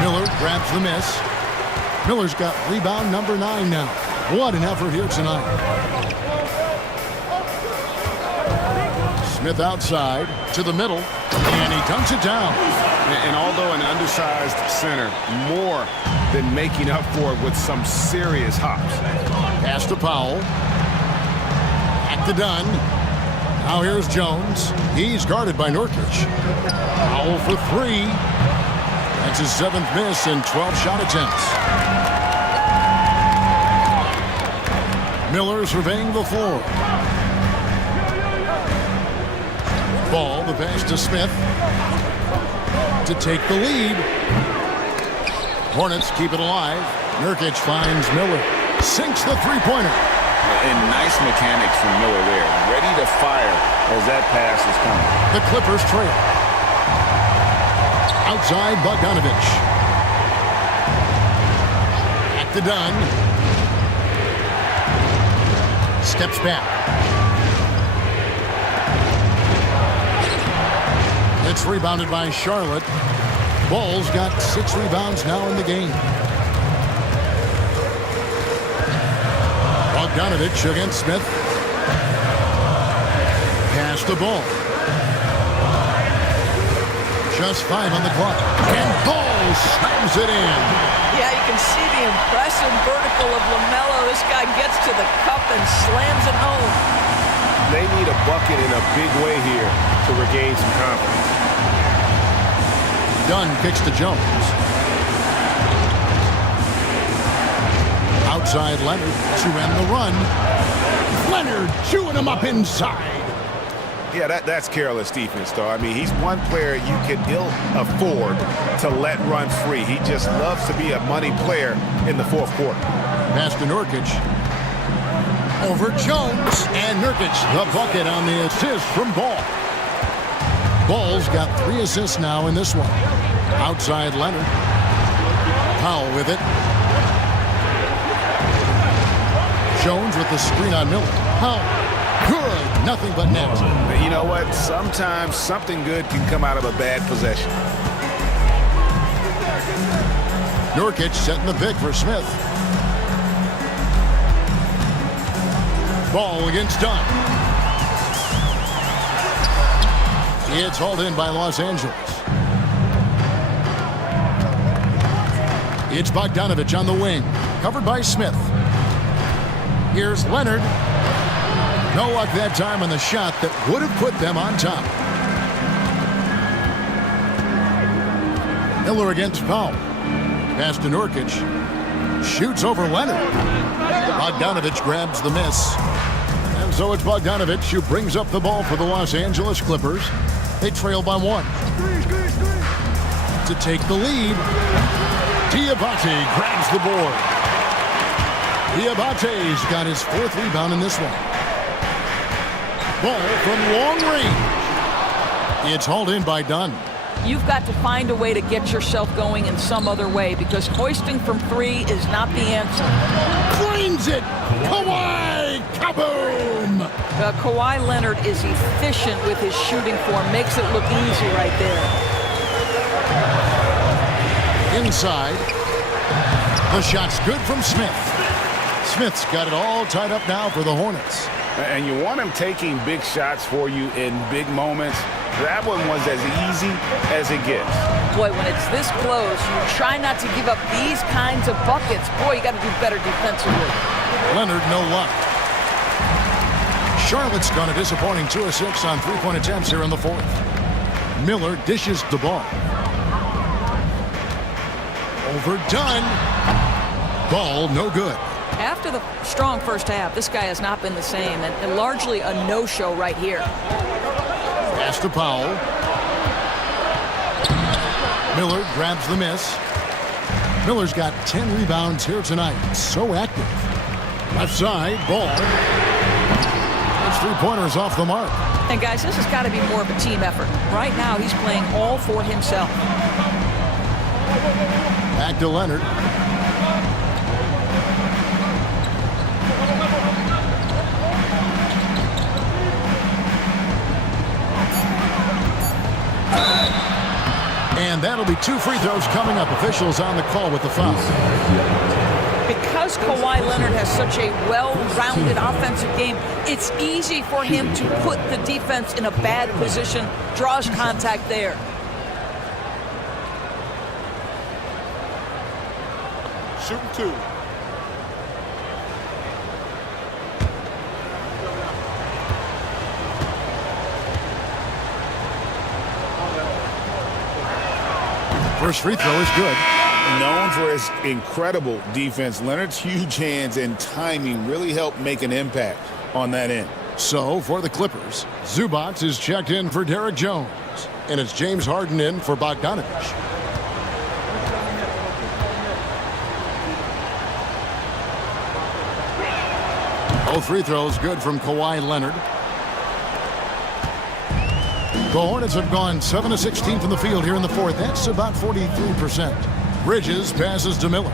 Miller grabs the miss. Miller's got rebound number 9 now. What an effort here tonight. Smith outside to the middle, and he dunks it down. And although an undersized center, more than making up for it with some serious hops. Pass to Powell. Back to Dunn. Now here's Jones. He's guarded by Nurkic. Powell for 3. That's his 7th miss in 12 shot attempts. Miller surveying the floor. Ball, the pass to Smith to take the lead. Hornets keep it alive. Nurkic finds Miller. Sinks the three-pointer. And nice mechanics from Miller there. Ready to fire as that pass is coming. The Clippers trail. Outside Bogdanovich. Back to Dunn. Steps back. It's rebounded by Charlotte. Ball's got 6 rebounds now in the game. Bogdanovich against Smith. Pass the ball. Just 5 on the clock. And Ball slams it in. Yeah, you can see the impressive vertical of LaMelo. This guy gets to the cup and slams it home. They need a bucket in a big way here to regain some confidence. Dunn kicks to Jones. Outside Leonard to end the run. Leonard chewing him up inside. Yeah, that's careless defense, though. I mean, he's one player you can ill afford to let run free. He just loves to be a money player in the fourth quarter. Pass to Nurkic. Over Jones. And Nurkic, the bucket on the assist from Ball. Ball's got 3 assists now in this one. Outside Leonard. Powell with it. Jones with the screen on Miller. Powell. Good. Nothing but net. You know what? Sometimes something good can come out of a bad possession. Nurkic setting the pick for Smith. Ball against Dunn. It's hauled in by Los Angeles. It's Bogdanovich on the wing. Covered by Smith. Here's Leonard. No luck that time on the shot that would have put them on top. Miller against Powell. Pass to Nurkic. Shoots over Leonard. Bogdanovich grabs the miss. And so it's Bogdanovich who brings up the ball for the Los Angeles Clippers. They trail by 1. To take the lead, Diabate grabs the board. Diabate's got his 4th rebound in this one. Ball from long range. It's hauled in by Dunn. You've got to find a way to get yourself going in some other way because hoisting from 3 is not the answer. Cleans it. Kawhi. Kaboom. Kawhi Leonard is efficient with his shooting form. Makes it look easy right there. Inside. The shot's good from Smith. Smith's got it all tied up now for the Hornets. And you want him taking big shots for you in big moments. That one was as easy as it gets. Boy, when it's this close, you try not to give up these kinds of buckets. Boy, you got to do better defensively. Leonard, no luck. Charlotte's gone a disappointing 2 of 6 on 3-point attempts here in the 4th. Miller dishes the ball. Overdone. Ball no good. After the strong first half, this guy has not been the same, and largely a no-show right here. Pass to Powell. Miller grabs the miss. Miller's got 10 rebounds here tonight. So active. Left side, Ball. That's 3 pointers off the mark. And guys, this has got to be more of a team effort. Right now, he's playing all for himself. Back to Leonard. And that'll be 2 free throws coming up. Officials on the call with the foul. Because Kawhi Leonard has such a well-rounded offensive game, it's easy for him to put the defense in a bad position, draws contact there. Shooting 2. First free throw is good. Known for his incredible defense, Leonard's huge hands and timing really helped make an impact on that end. So, for the Clippers, Zubac is checked in for Derek Jones. And it's James Harden in for Bogdanovich. Both free throws good from Kawhi Leonard. The Hornets have gone 7 of 16 from the field here in the fourth. That's about 43%. Bridges passes to Miller.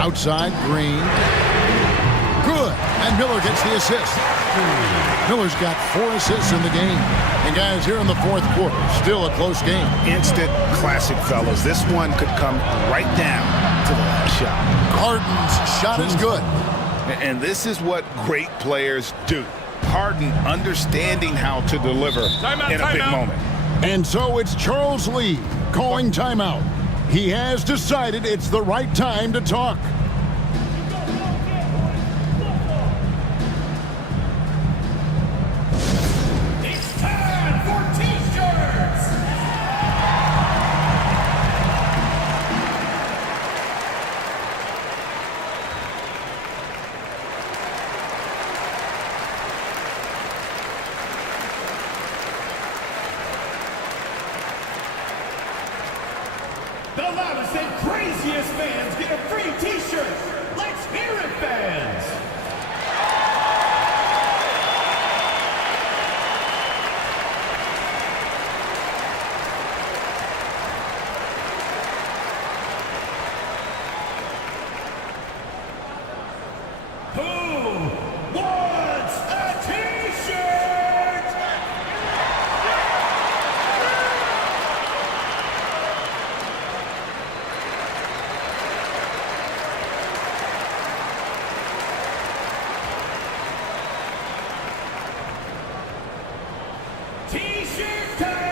Outside, Green. Good. And Miller gets the assist. Miller's got 4 assists in the game. And guys, here in the fourth quarter, still a close game. Instant classic, fellas. This one could come right down to the last shot. Harden's shot is good. And this is what great players do. Harden understanding how to deliver in a big moment. And so it's Charles Lee calling timeout. He has decided it's the right time to talk. It's time for T-shirts! The loudest and craziest fans get a free T-shirt. Let's hear it, fans! Who wants a T-shirt? T-shirt time!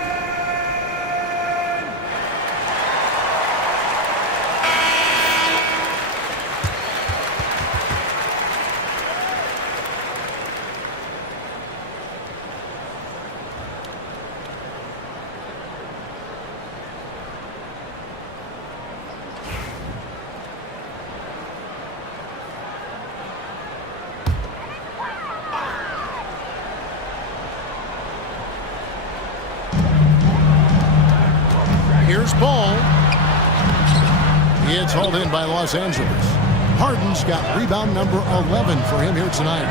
Here's Ball. It's hauled in by Los Angeles. Harden's got rebound number 11 for him here tonight.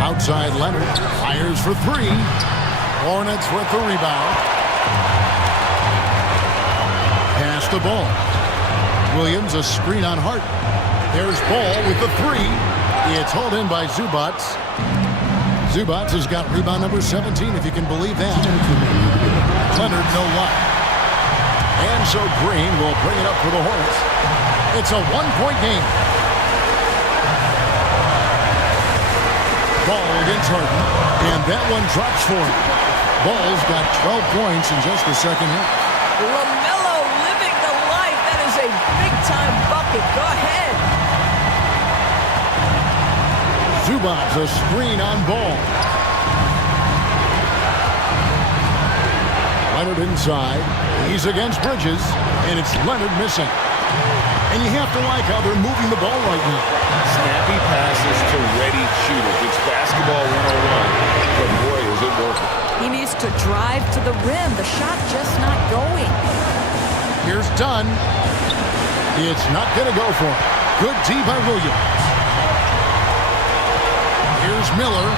Outside Leonard fires for 3. Hornets with the rebound. Pass the Ball. Williams a screen on Harden. There's Ball with the 3. It's hauled in by Zubac. Zubac has got rebound number 17, if you can believe that. Leonard, no luck. And so Green will bring it up for the Hornets. It's a 1-point game. Ball against Harden, and that one drops for him. Ball's got 12 points in just the second half. LaMelo living the life. That is a big-time bucket. Go ahead. Zubac a screen on Ball. Leonard inside. He's against Bridges, and it's Leonard missing. And you have to like how they're moving the ball right now. Snappy passes to ready shooters. It's basketball 101, but boy, is it working. He needs to drive to the rim. The shot just not going. Here's Dunn. It's not going to go for him. Good D by Williams. Here's Miller.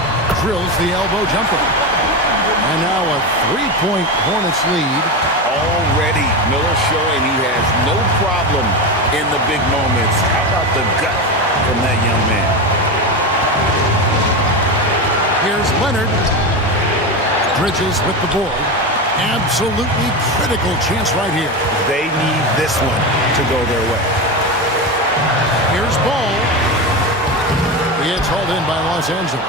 Drills the elbow jumper. And now a three-point Hornets lead. Already, Miller showing he has no problem in the big moments. How about the gut from that young man? Here's Leonard. Bridges with the board. Absolutely critical chance right here. They need this one to go their way. Here's Ball. It's hauled in by Los Angeles.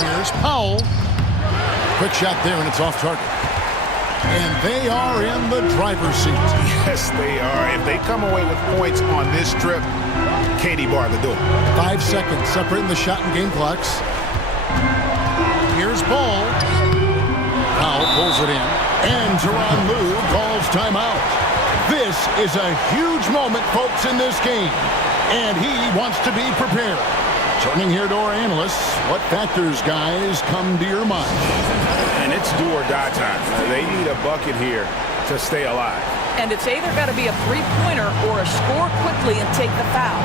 Here's Powell. Quick shot there, and it's off target. And they are in the driver's seat. Yes, they are. If they come away with points on this trip, Katie bar the door. 5 seconds separating the shot and game clocks. Here's Ball. Powell pulls it in. And Tyronn Lue calls timeout. This is a huge moment, folks, in this game. And he wants to be prepared. Turning here to our analysts, what factors, guys, come to your mind? And it's do or die time. They need a bucket here to stay alive. And it's either got to be a three-pointer or a score quickly and take the foul.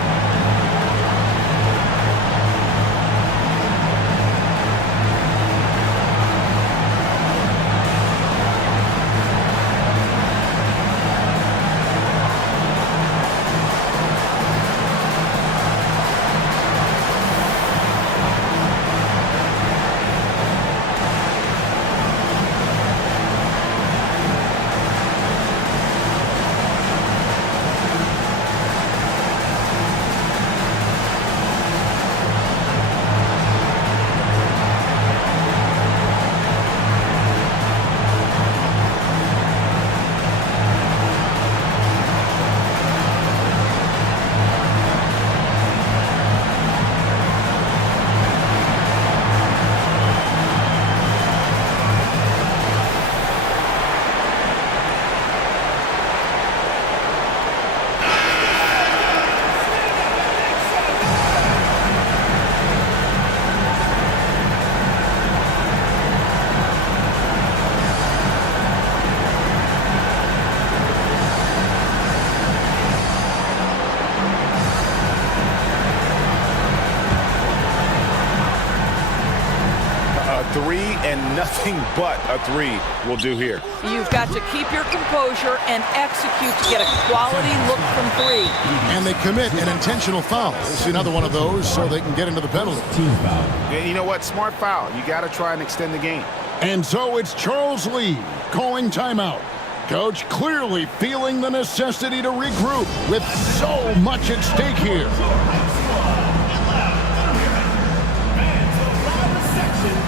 Three and nothing but a three will do here. You've got to keep your composure and execute to get a quality look from three. And they commit an intentional foul. This is another one of those so they can get into the penalty. Yeah, you know what? Smart foul. You got to try and extend the game. And so it's Charles Lee calling timeout. Coach clearly feeling the necessity to regroup with so much at stake here.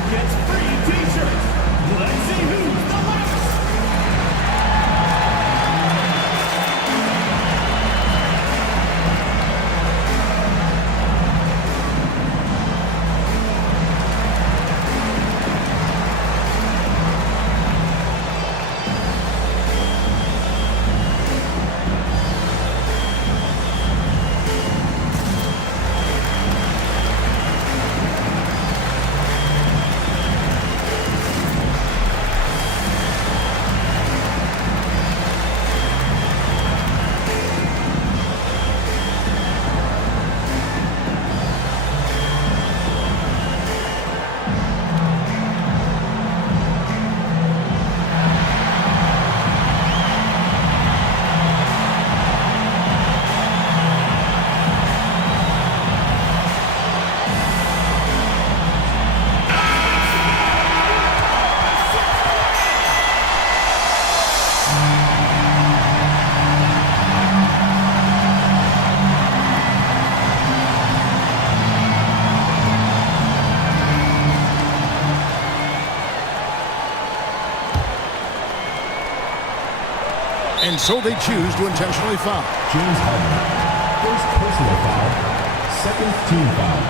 Gets free t-shirts. Let's see who's the loudest. And so they choose to intentionally foul. James Harden. First personal foul. Second team foul.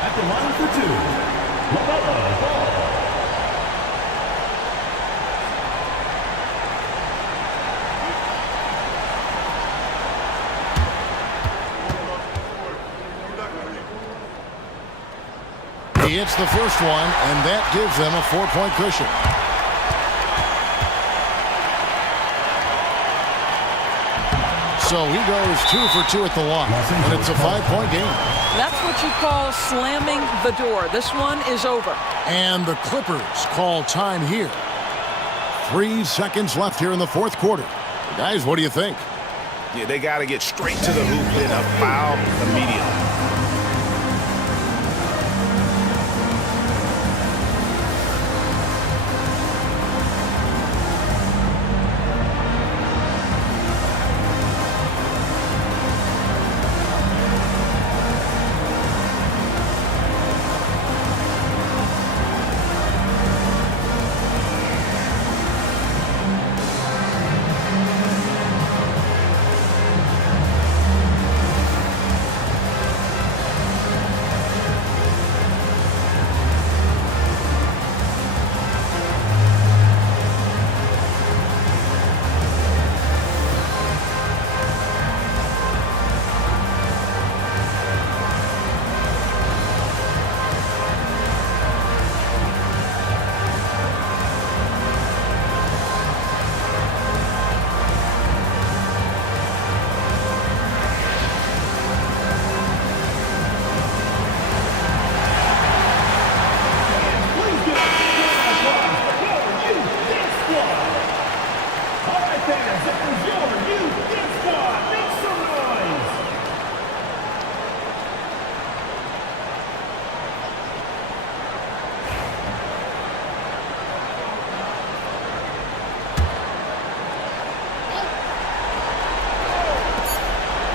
At the line for two, LaMelo Ball. hits the first one, and that gives them a 4-point cushion. So he goes 2 for 2 at the line, and it's a 5-point game. That's what you call slamming the door. This one is over. And the Clippers call time here. 3 seconds left here in the fourth quarter. Guys, what do you think? Yeah, they got to get straight to the hoop and a foul immediately.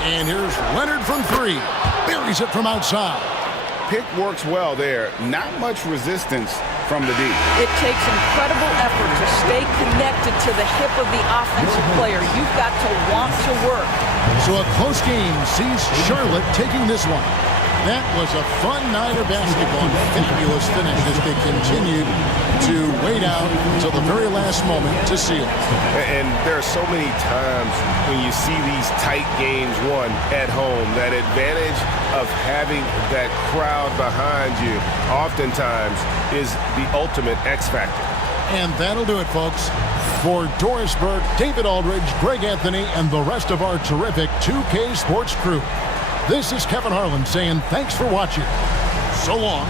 And here's Leonard from 3. Buries it from outside. Pick works well there. Not much resistance from the D. It takes incredible effort to stay connected to the hip of the offensive player. You've got to want to work. So a close game sees Charlotte taking this one. That was a fun night of basketball. Fabulous finish as they continued to wait out until the very last moment to seal it. And there are so many times when you see these tight games won at home, that advantage of having that crowd behind you oftentimes is the ultimate X factor. And that'll do it, folks. For Dorisburg, David Aldridge, Greg Anthony, and the rest of our terrific 2K Sports crew, this is Kevin Harlan saying thanks for watching. So long.